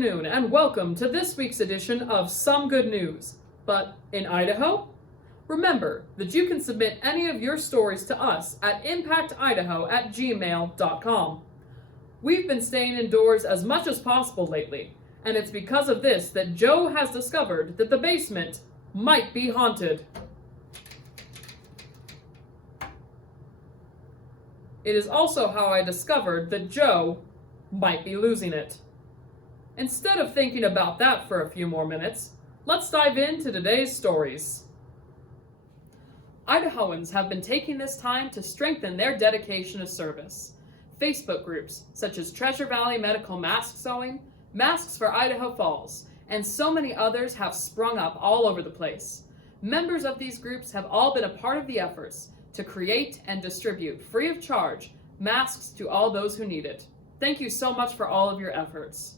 afternoon and welcome to this week's edition of Some Good News. But in Idaho? Remember that you can submit any of your stories to us at impactidaho@gmail.com. We've been staying indoors as much as possible lately, and it's because of this that Joe has discovered that the basement might be haunted. It is also how I discovered that Joe might be losing it. Instead of thinking about that for a few more minutes, let's dive into today's stories. Idahoans have been taking this time to strengthen their dedication to service. Facebook groups such as Treasure Valley Medical Mask Sewing, Masks for Idaho Falls, and so many others have sprung up all over the place. Members of these groups have all been a part of the efforts to create and distribute free of charge masks to all those who need it. Thank you so much for all of your efforts.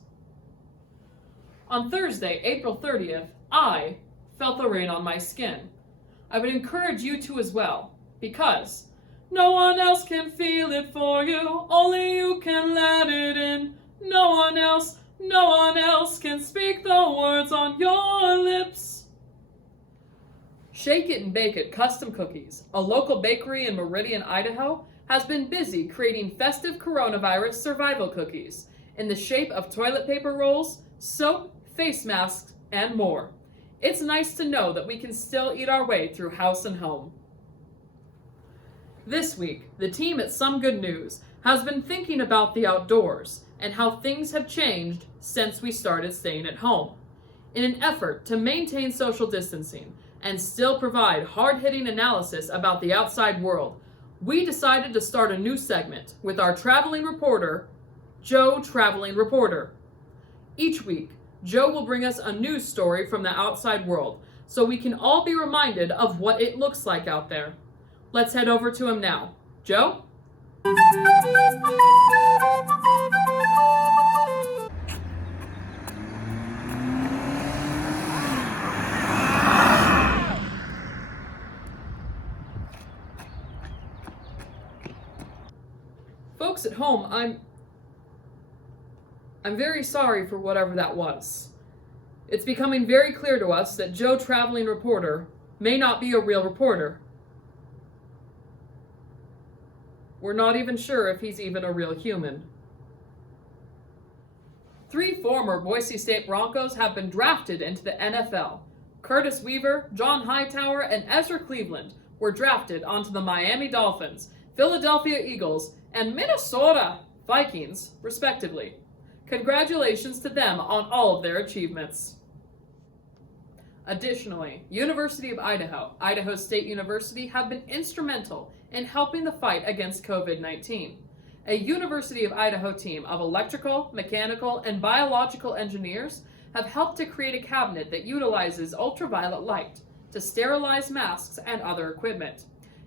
On Thursday, April 30th, I felt the rain on my skin. I would encourage you to as well, because no one else can feel it for you, only you can let it in. No one else can speak the words on your lips. Shake It and Bake It Custom Cookies, a local bakery in Meridian, Idaho, has been busy creating festive coronavirus survival cookies in the shape of toilet paper rolls, soap, face masks, and more. It's nice to know that we can still eat our way through house and home. This week, the team at Some Good News has been thinking about the outdoors and how things have changed since we started staying at home. In an effort to maintain social distancing and still provide hard-hitting analysis about the outside world, we decided to start a new segment with our traveling reporter, Joe Traveling Reporter. Each week, Joe will bring us a news story from the outside world so we can all be reminded of what it looks like out there. Let's head over to him now. Joe? Folks at home, I'm very sorry for whatever that was. It's becoming very clear to us that Joe Traveling Reporter may not be a real reporter. We're not even sure if he's even a real human. 3 former Boise State Broncos have been drafted into the NFL. Curtis Weaver, John Hightower, and Ezra Cleveland were drafted onto the Miami Dolphins, Philadelphia Eagles, and Minnesota Vikings, respectively. Congratulations to them on all of their achievements. Additionally, University of Idaho, Idaho State University have been instrumental in helping the fight against COVID-19. A University of Idaho team of electrical, mechanical, and biological engineers have helped to create a cabinet that utilizes ultraviolet light to sterilize masks and other equipment.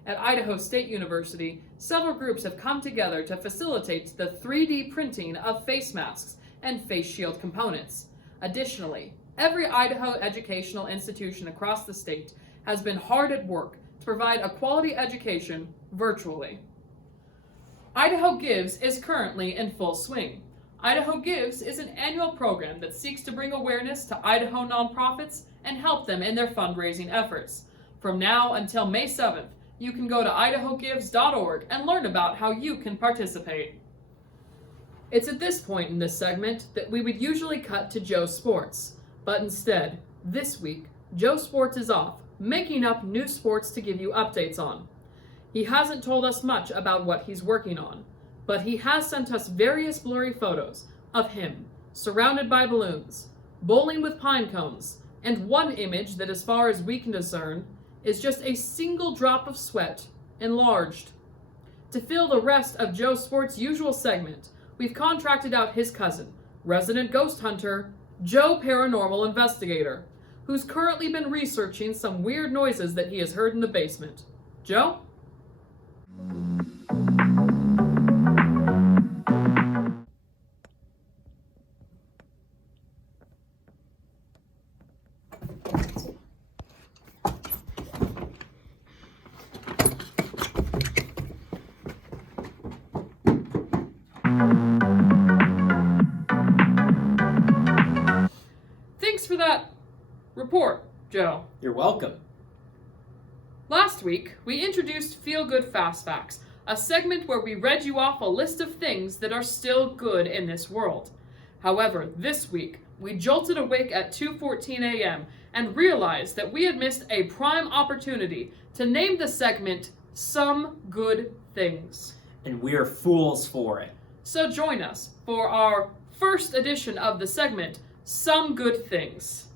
At Idaho State University, several groups have come together to facilitate the 3D printing of face masks and face shield components. Additionally, every Idaho educational institution across the state has been hard at work to provide a quality education virtually. Idaho Gives is currently in full swing. Idaho Gives is an annual program that seeks to bring awareness to Idaho nonprofits and help them in their fundraising efforts. From now until May 7th, you can go to idahogives.org and learn about how you can participate. It's at this point in this segment that we would usually cut to Joe Sports, but instead, this week, Joe Sports is off, making up new sports to give you updates on. He hasn't told us much about what he's working on, but he has sent us various blurry photos of him, surrounded by balloons, bowling with pine cones, and one image that, as far as we can discern, is just a single drop of sweat, enlarged. To fill the rest of Joe Sports' usual segment, we've contracted out his cousin, resident ghost hunter, Joe Paranormal Investigator, who's currently been researching some weird noises that he has heard in the basement. Joe? report, Joe. You're welcome. Last week, we introduced Feel Good Fast Facts, a segment where we read you off a list of things that are still good in this world. However, this week, we jolted awake at 2:14 a.m. and realized that we had missed a prime opportunity to name the segment Some Good Things. And we're fools for it. So join us for our first edition of the segment, Some Good Things.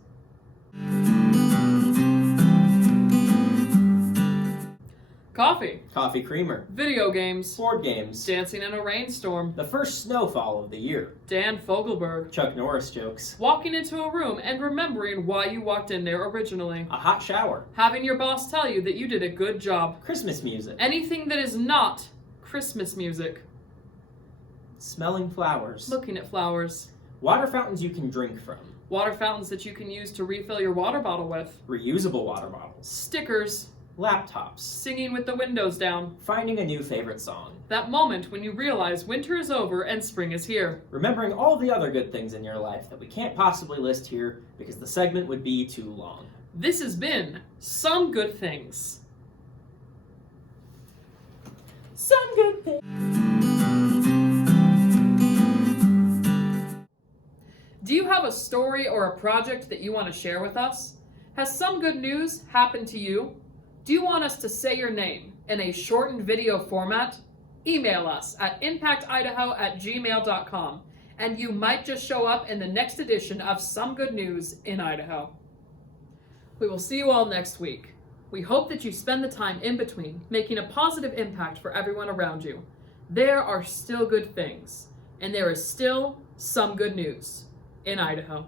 Coffee. Coffee creamer. Video games. Board games. Dancing in a rainstorm. The first snowfall of the year. Dan Fogelberg. Chuck Norris jokes. Walking into a room and remembering why you walked in there originally. A hot shower. Having your boss tell you that you did a good job. Christmas music. Anything that is not Christmas music. Smelling flowers. Looking at flowers. Water fountains you can drink from. Water fountains that you can use to refill your water bottle with. Reusable water bottles. Stickers. Laptops. Singing with the windows down. Finding a new favorite song. That moment when you realize winter is over and spring is here. Remembering all the other good things in your life that we can't possibly list here because the segment would be too long. This has been Some Good Things. Some good things. Do you have a story or a project that you want to share with us? Has some good news happened to you? Do you want us to say your name in a shortened video format? Email us at impactidaho@gmail.com and you might just show up in the next edition of Some Good News in Idaho. We will see you all next week. We hope that you spend the time in between making a positive impact for everyone around you. There are still good things, and there is still some good news in Idaho.